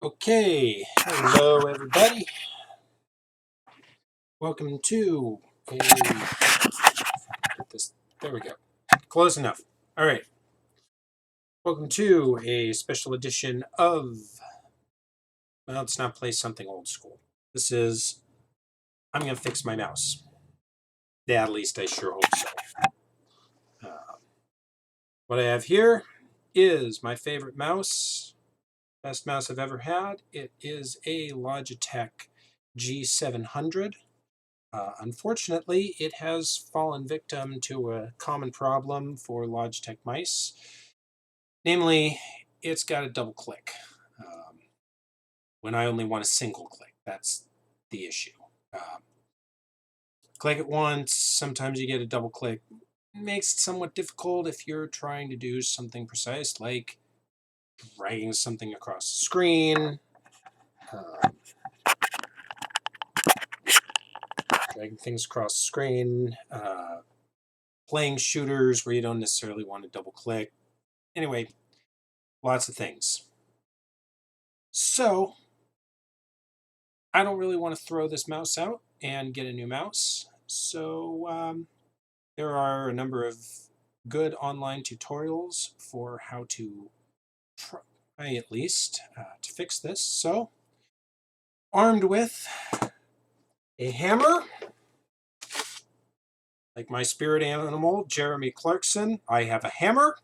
Okay, hello everybody. Welcome to a get this. There we go. Close enough. All right. Welcome to a special edition of. Well, let's not play something old school. This is. I'm gonna fix my mouse. Yeah, at least I sure hope so. What I have here is my favorite mouse. Best mouse I've ever had. It is a Logitech G700. Unfortunately, it has fallen victim to a common problem for Logitech mice. Namely, it's got a double click. When I only want a single click, that's the issue. Click it once, sometimes you get a double click. It makes it somewhat difficult if you're trying to do something precise, like dragging something across the screen, dragging things across the screen, playing shooters where you don't necessarily want to double click. Anyway, lots of things. So, I don't really want to throw this mouse out and get a new mouse. So, there are a number of good online tutorials for how to try, at least, to fix this. So, armed with a hammer, like my spirit animal, Jeremy Clarkson, I have a hammer.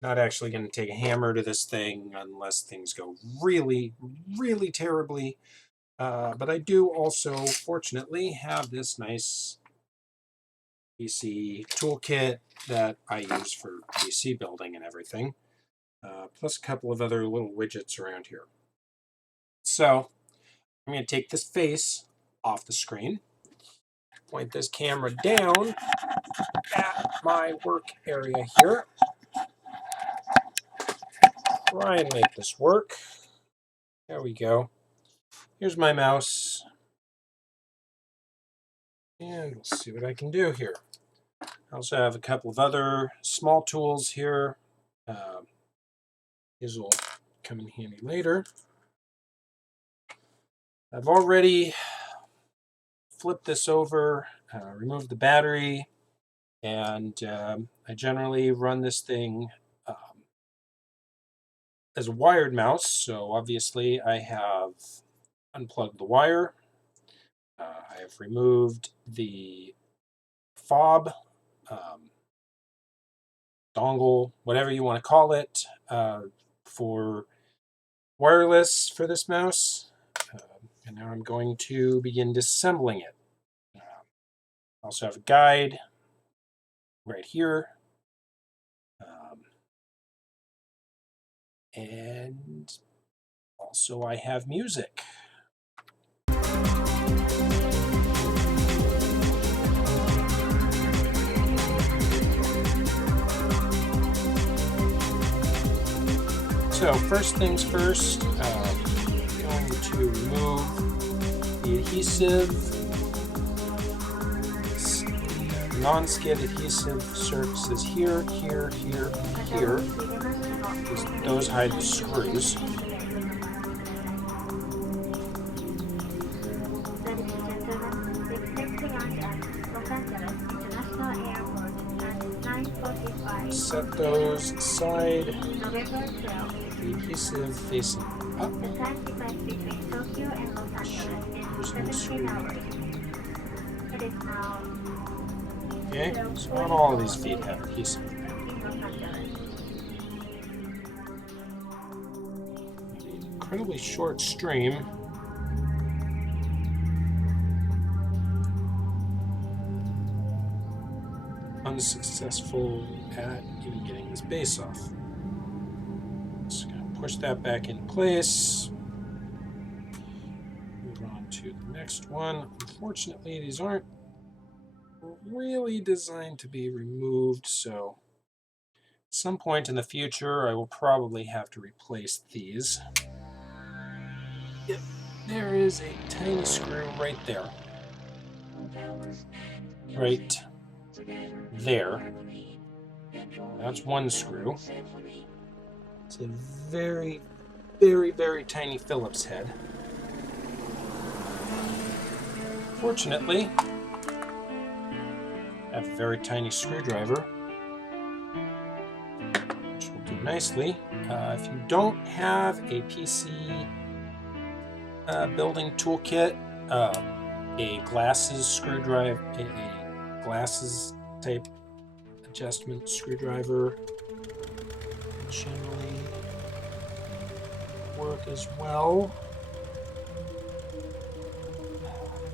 Not actually going to take a hammer to this thing unless things go really, really terribly. But I do also, fortunately, have this nice PC toolkit that I use for PC building and everything, plus a couple of other little widgets around here. So I'm going to take this face off the screen, point this camera down at my work area here, try and make this work. There we go. Here's my mouse. And we'll see what I can do here. I also have a couple of other small tools here. These will come in handy later. I've already flipped this over, removed the battery, and I generally run this thing as a wired mouse. So obviously I have unplugged the wire. I have removed the fob, dongle, whatever you want to call it, for wireless for this mouse. And now I'm going to begin disassembling it. I also have a guide right here. And also I have music. So first things first, I'm going to remove the adhesive, non-skid adhesive surfaces here, here, here, here. Those hide the screws. Set those aside. The adhesive facing up. There's no screw. Okay, so not all of these feet have adhesive. Incredibly short stream. Unsuccessful at even getting this base off. Just gonna push that back in place. Move on to the next one. Unfortunately, these aren't really designed to be removed, so at some point in the future I will probably have to replace these. Yep, there is a tiny screw right there. Right there. That's one screw. It's a very, very, very tiny Phillips head. Fortunately, I have a very tiny screwdriver, which will do nicely. If you don't have a PC building toolkit, a glasses screwdriver, a glasses type adjustment screwdriver generally work as well.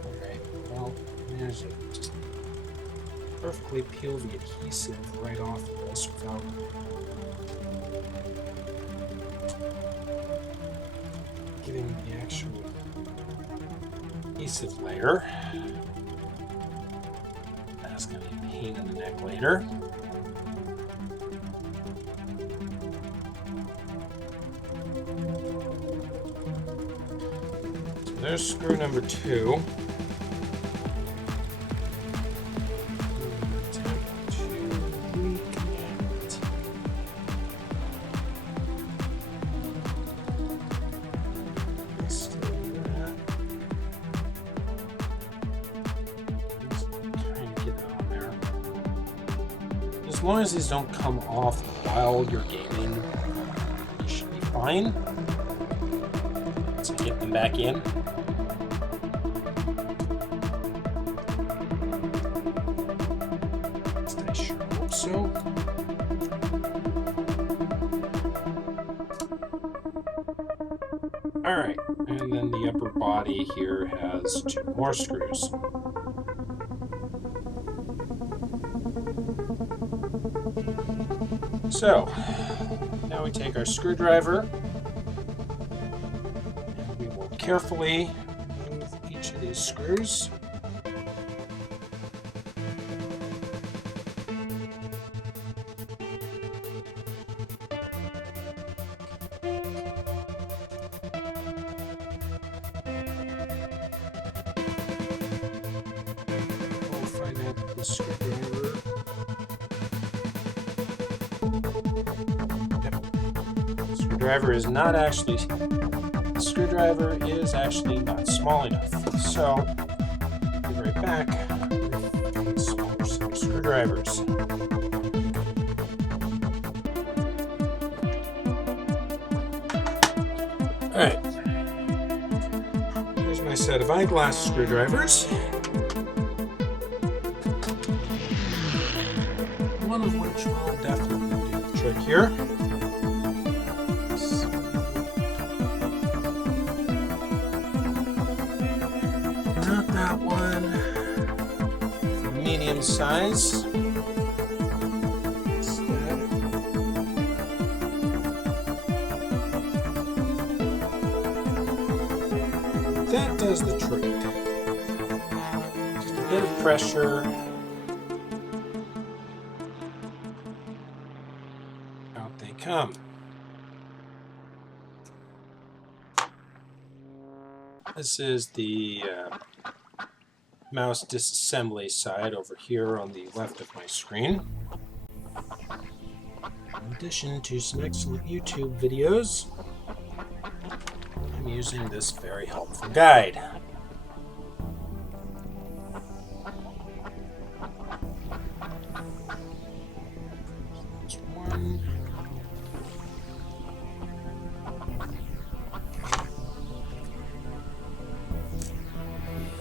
Alright, well, there's it. Just perfectly peel the adhesive right off of this without getting the actual adhesive layer. That's going to be a pain in the neck later. So there's screw number 2. As long as these don't come off while you're gaming, you should be fine. Let's get them back in. I sure hope so. Alright, and then the upper body here has 2 more screws. So, now we take our screwdriver and we will carefully remove each of these screws. We'll find out that the screwdriver the screwdriver is actually not small enough. So, I'll be right back with smaller set of screwdrivers. Alright, here's my set of eyeglass screwdrivers. One of which will definitely do the trick here. Not that one. Medium size. Instead. That does the trick. Just a bit of pressure. Out they come. This is the mouse disassembly side over here on the left of my screen. In addition to some excellent YouTube videos, I'm using this very helpful guide. There's one.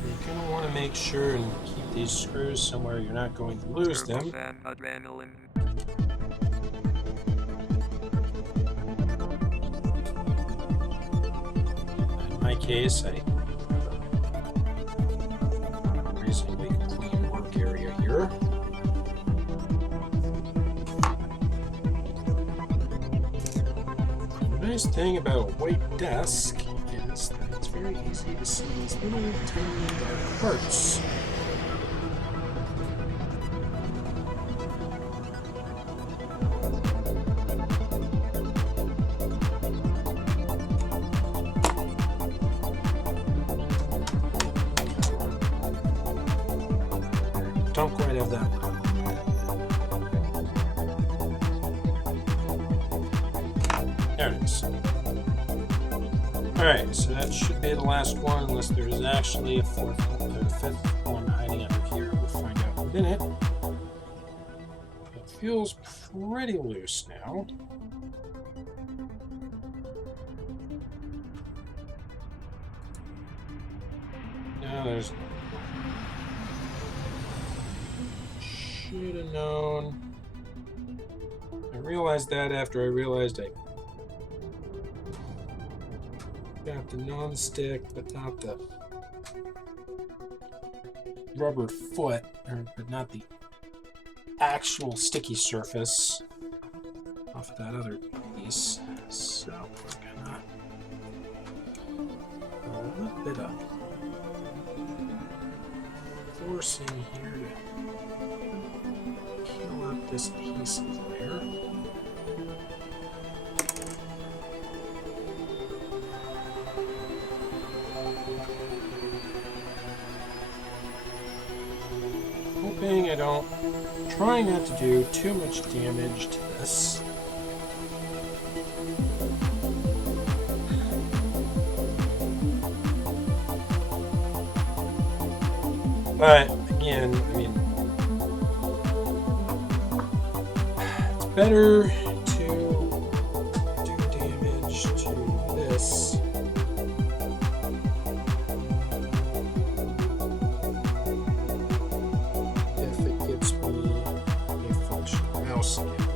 You're going to want to make sure and keep these screws somewhere you're not going to lose them. In my case, I have a reasonably clean work area here. The nice thing about a white desk is that it's very easy to see these little tiny dark parts. Don't quite have that one. There it is. Alright, so that should be the last one, unless there's actually a fourth or fifth one hiding under here. We'll find out in a minute. It feels pretty loose now. Now there's... Should have known. I realized that after I realized I got the non-stick, but not the rubber foot, but not the actual sticky surface off that other piece. So we're gonna a little bit of forcing here to peel up this adhesive layer. Hoping I don't, trying not to do too much damage to this. But again, I mean, it's better to do damage to this if it gets me a functional mouse again.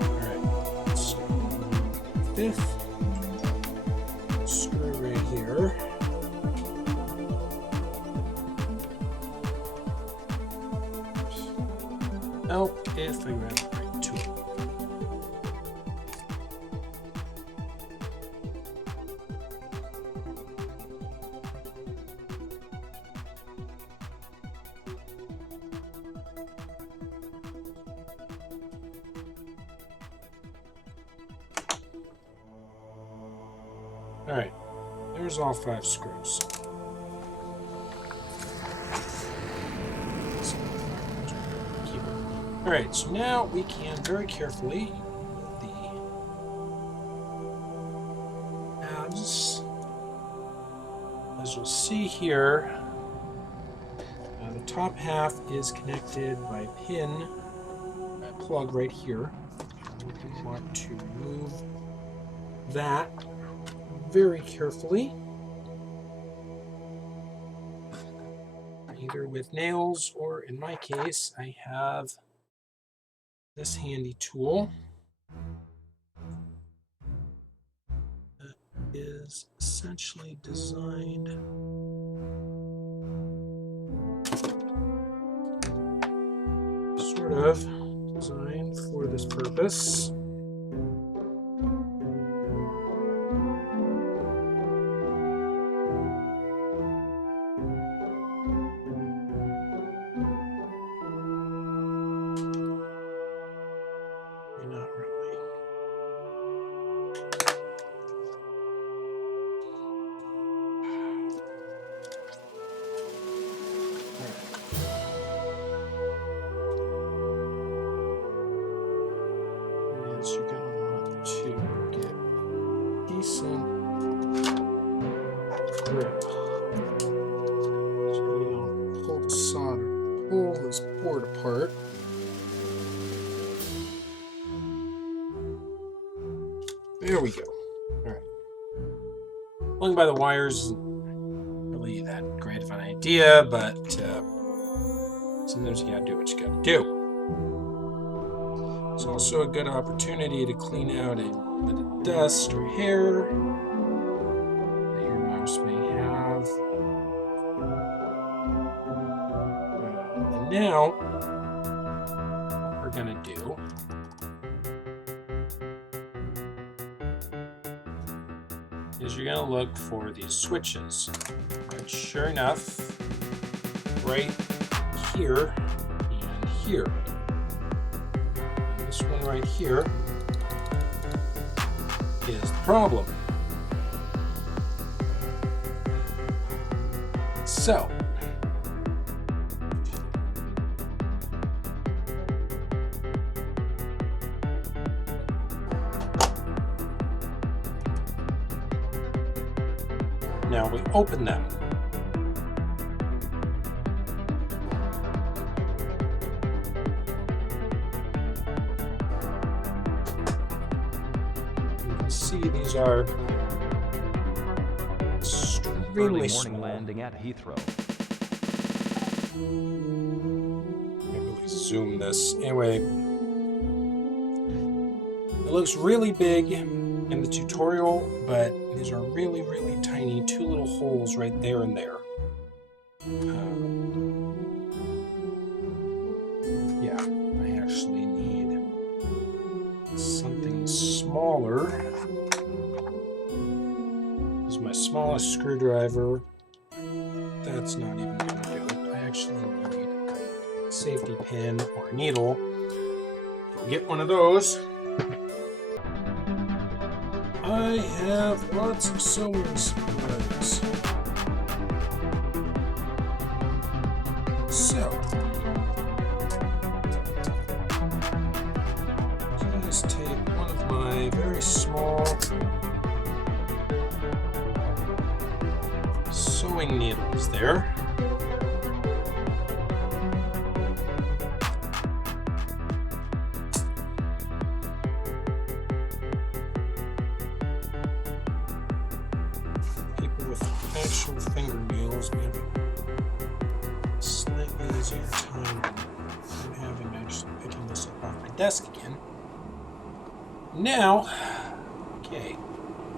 Alright, let's start with fifth. Screw right here. Help if I grab the right tool. All right, there's all 5 screws. Alright, so now we can very carefully put the tabs, as you'll see here, the top half is connected by a pin, a plug right here. We want to move that very carefully, either with nails or, in my case, I have this handy tool that is essentially designed for this purpose. You're going to want to get decent grip so you don't pull the solder, pull this board apart. There we go. Alright. Pulling by the wires isn't really that great of an idea, but sometimes you gotta do what you gotta do. It's also a good opportunity to clean out a little bit of dust or hair that your mouse may have. And now, what we're going to do is you're going to look for these switches. Right, sure enough, right here and here. This one right here is the problem. So, Now we open them. You can see these are extremely small. Morning landing at Heathrow. Can't really zoom this. Anyway, it looks really big in the tutorial, but these are really, really tiny, 2 little holes right there and there. Yeah, I actually need something smaller. This is my smallest screwdriver. That's not even going to do it. I actually need a safety pin or a needle. Go get one of those. I have lots of sewing supplies. So, just take one of my very small sewing needles there. Actual fingernails may have a slightly easier time than having actually picking this up off my desk again. Now, okay.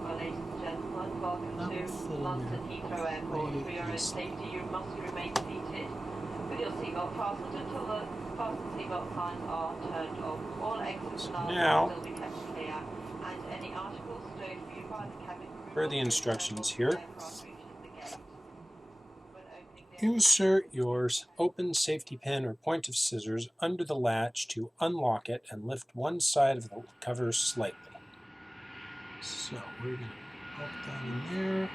Well, ladies and gentlemen, welcome to London Heathrow Airport. For your own safety, you must remain seated with your seatbelt fastened until the fasten seatbelt signs are turned off. All exits and aisles will still be kept clear, and any articles stowed for you by the cabin crew. For the instructions here. Insert your open safety pin or point of scissors under the latch to unlock it and lift one side of the cover slightly. So we're going to pop that in there.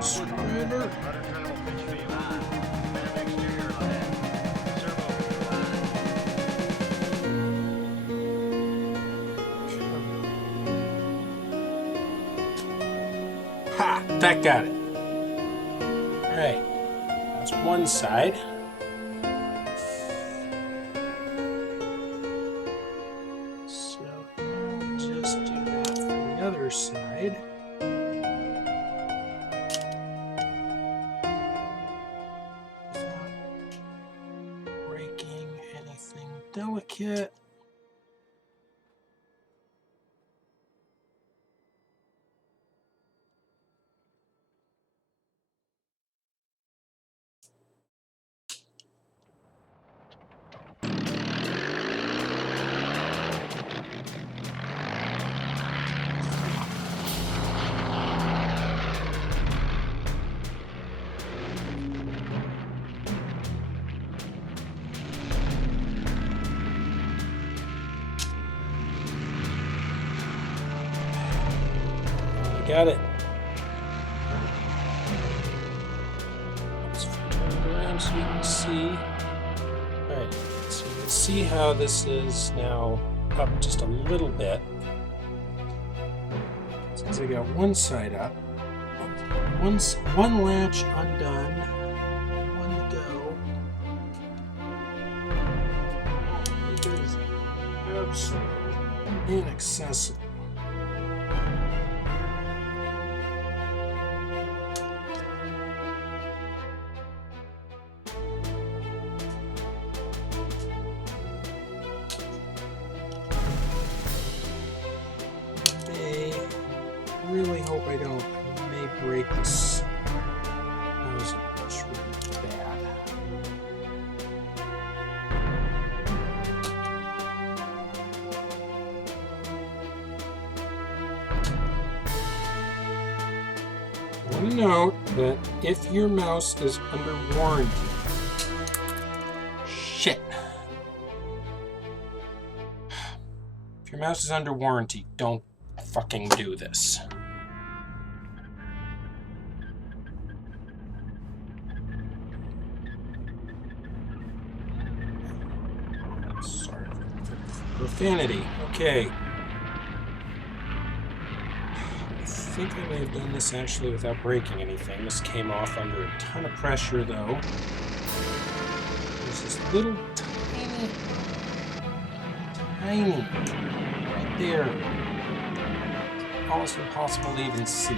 Screwdriver. Ha! That got it. Alright. That's one side. So now just do that for the other side. Delicate. Got it. Let's flip it around so you can see. Alright, so you can see how this is now up just a little bit. Since I got one side up, one latch undone, one to go. It is absolutely inaccessible. Really hope I don't. I may break this. That was really bad. I want to note that if your mouse is under warranty, your mouse is under warranty, don't fucking do this. Sorry for profanity. Okay. I think I may have done this actually without breaking anything. This came off under a ton of pressure, though. There's this little tiny, right there. Almost impossible to even see.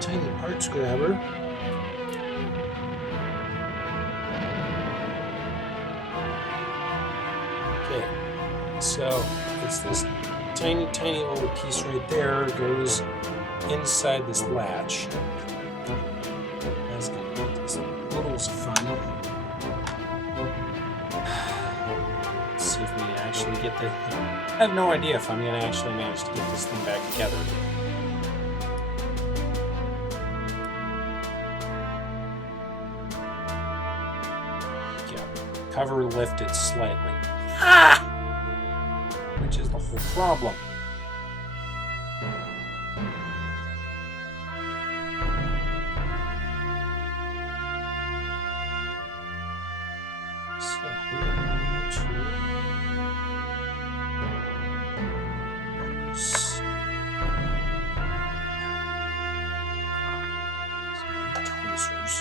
Tiny parts grabber. Okay, so it's this tiny little piece right there. It goes inside this latch. That's good. This little's fun. Let's see if we can actually get the. I have no idea if I'm going to actually manage to get this thing back together. Cover lifted slightly. Ah! Which is the whole problem. So we're going to use some tweezers.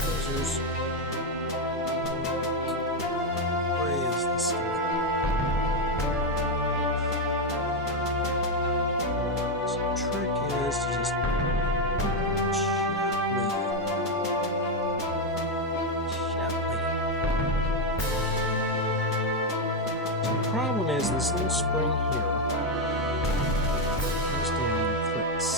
Tweezers. Where is this thing? So the trick is to just gently. So the problem is this little spring here goes down and clicks.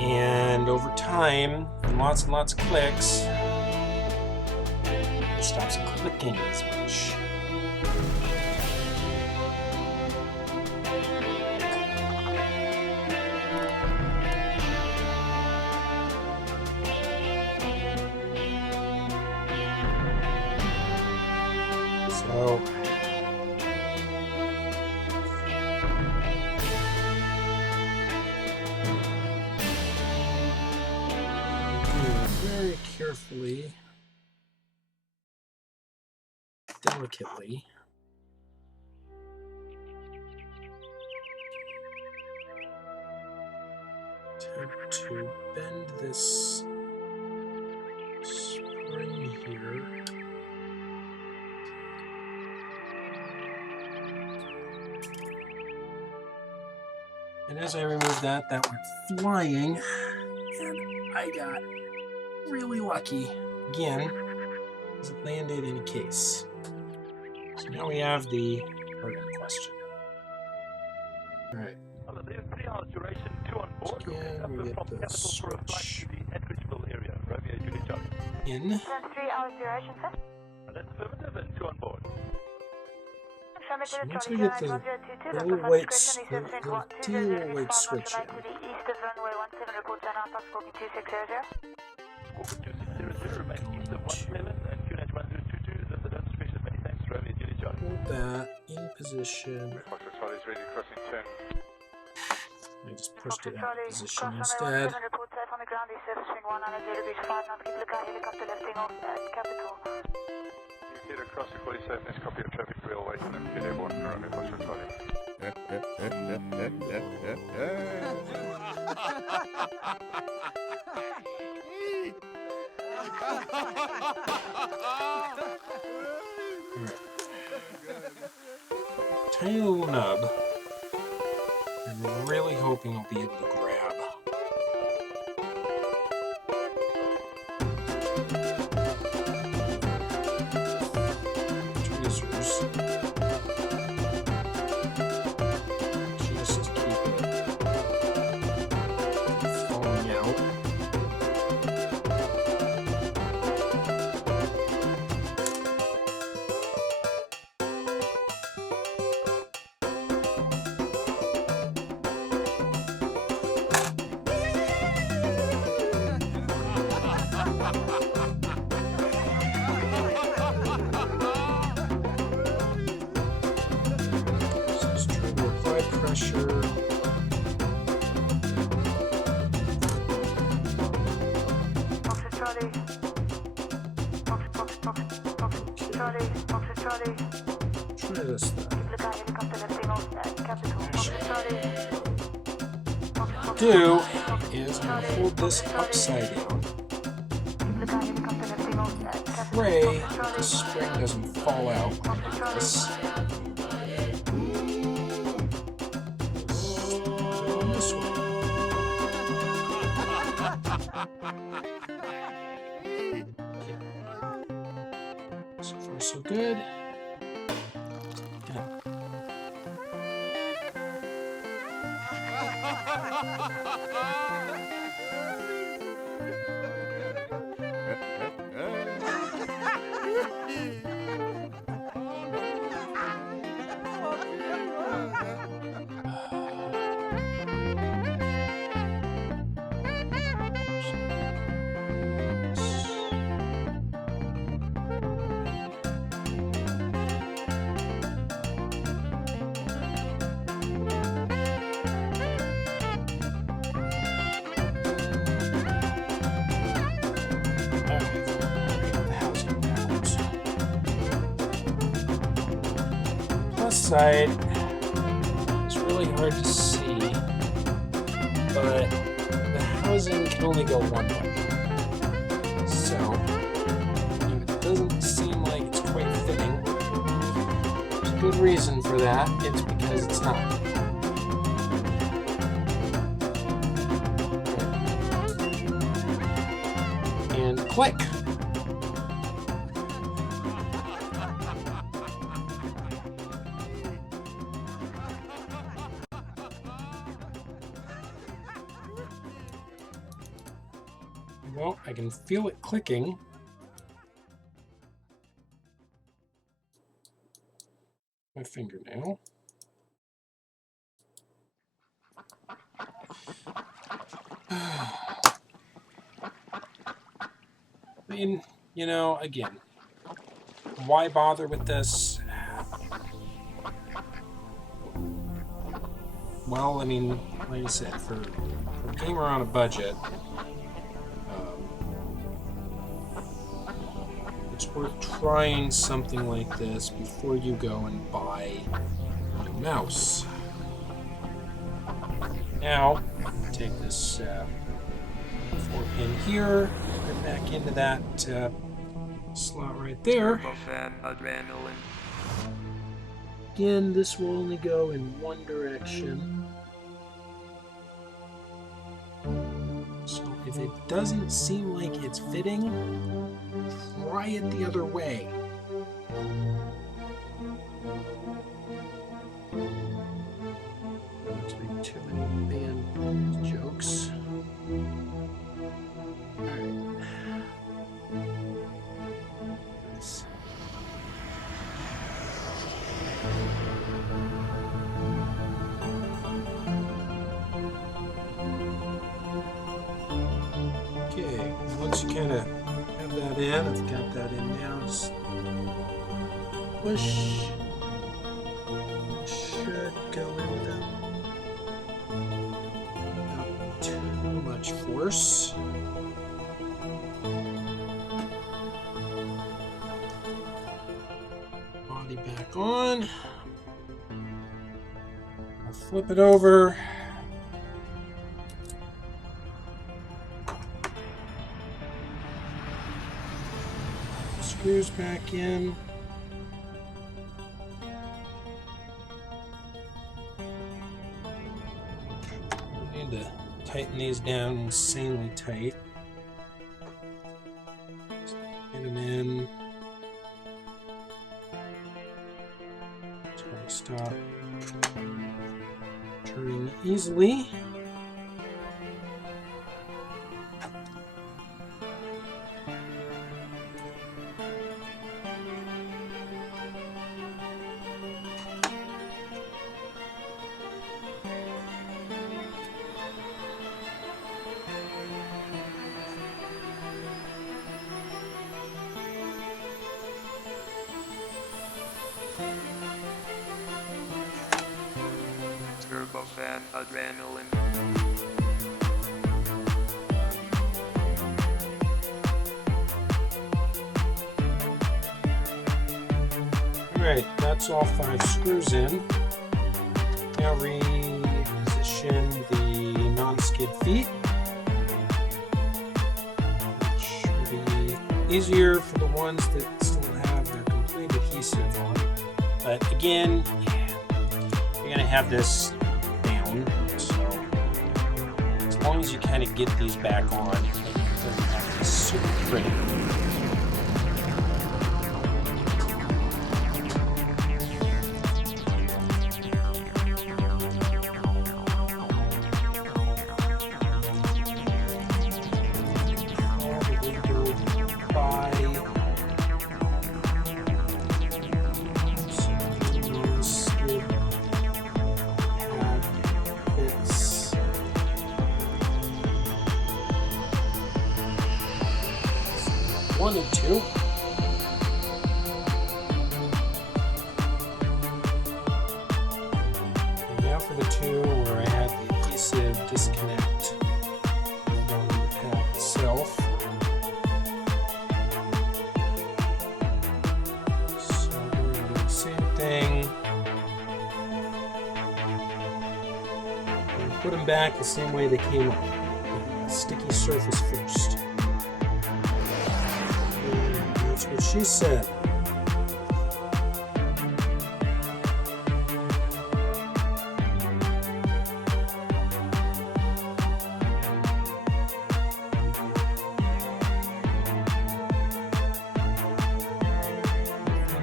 And over time, and lots of clicks, it stops clicking as much. So very carefully, delicately, attempt to bend this spring here. And as I removed that, that went flying, and I got really lucky again as it landed in a case. So now we have the part in question. Alright. Again, we get the switch in. 3-hour duration, sir. So once we get the little white, the teeny little white switch in, hold that in position. I just pushed it out of position instead. Across the quality safeness, copy of traffic rail waiting and get airborne and runway Foxtrot Charlie. Tiny little nub. I'm really hoping I'll be able to grab. Just to keep it falling out. pressure. Foxtrot Charlie. Charlie. Foxtrot Charlie. Try this thing. Look out, helicopter lifting off at capital. Foxtrot Charlie. Do is I'm going to hold this upside down. Look out, helicopter lifting off at capital. Pray the spring doesn't fall out like this. This way. So far, so good. Good. Side, it's really hard to see, but the housing can only go one way. So, if it doesn't seem like it's quite fitting, there's a good reason for that. It's because it's not. And click. Well, I can feel it clicking. My fingernail. I mean, you know, again, why bother with this? Well, I mean, like I said, for a gamer on a budget, it's worth trying something like this before you go and buy a new mouse. Now, I'm going to take this 4-pin here, put it back into that slot right there. Again, this will only go in one direction. So if it doesn't seem like it's fitting, try it the other way. Don't make too many band jokes. Alright. Okay, once you kind of have that in, I've got that in now. Just push. Should go in without too much force. Body back on. I'll flip it over. Screws back in. I need to tighten these down insanely tight. Just get them in. Try to stop turning easily. and adrenaline. Alright, that's all 5 screws in. Now reposition the non-skid feet, which will be easier for the ones that still have their complete adhesive on. But again, you're going to have this down, so as long as you kind of get these back on, it doesn't have to be super pretty. One and two. And now for the two where I had the adhesive disconnect from the pad itself. So we're going to do the same thing. And put them back the same way they came up. Sticky surface first. That's what she said.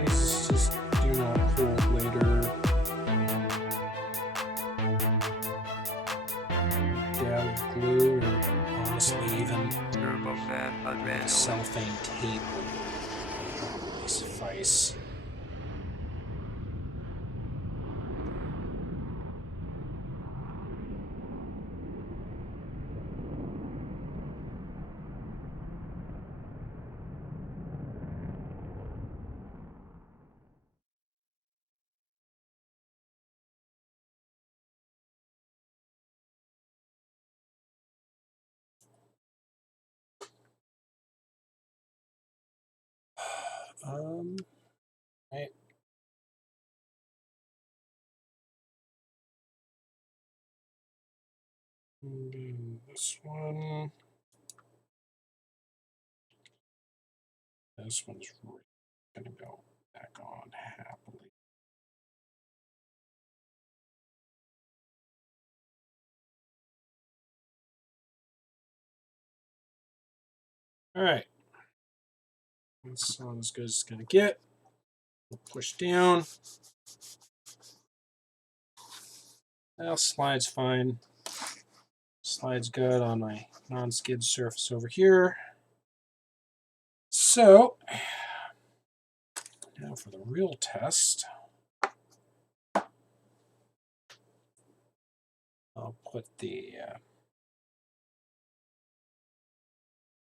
These just do not hold later. Dab of glue, or honestly even Turbo and adrenaline. cellophane tape would suffice. Right. And this one. This one's really gonna go back on happily. All right. This one as good as it's gonna get. We'll push down. Well, slides fine. Slides good on my non-skid surface over here. So now for the real test. I'll put the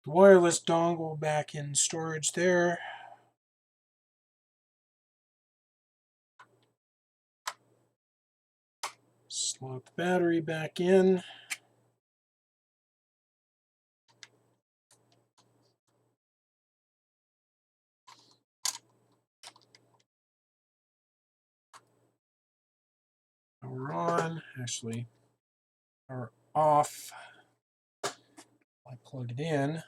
wireless dongle back in storage there. Slot the battery back in. Power on. Actually, power off. I plug it in.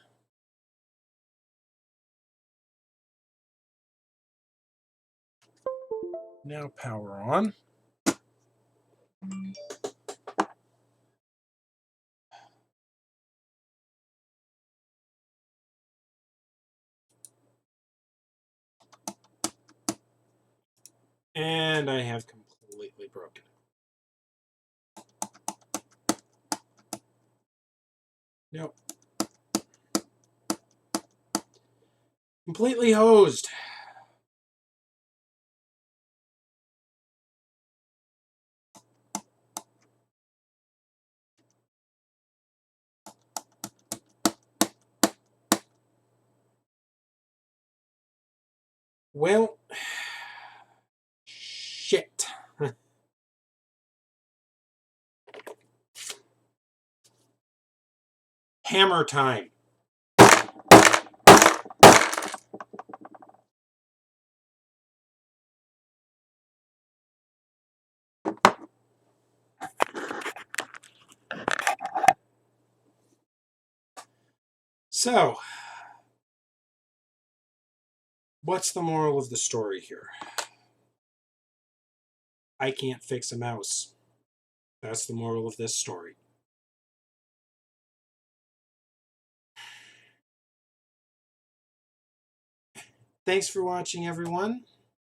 Now power on. And I have completely broken it. Nope. Completely hosed. Well, shit. Hammer time. So, what's the moral of the story here? I can't fix a mouse. That's the moral of this story. Thanks for watching, everyone.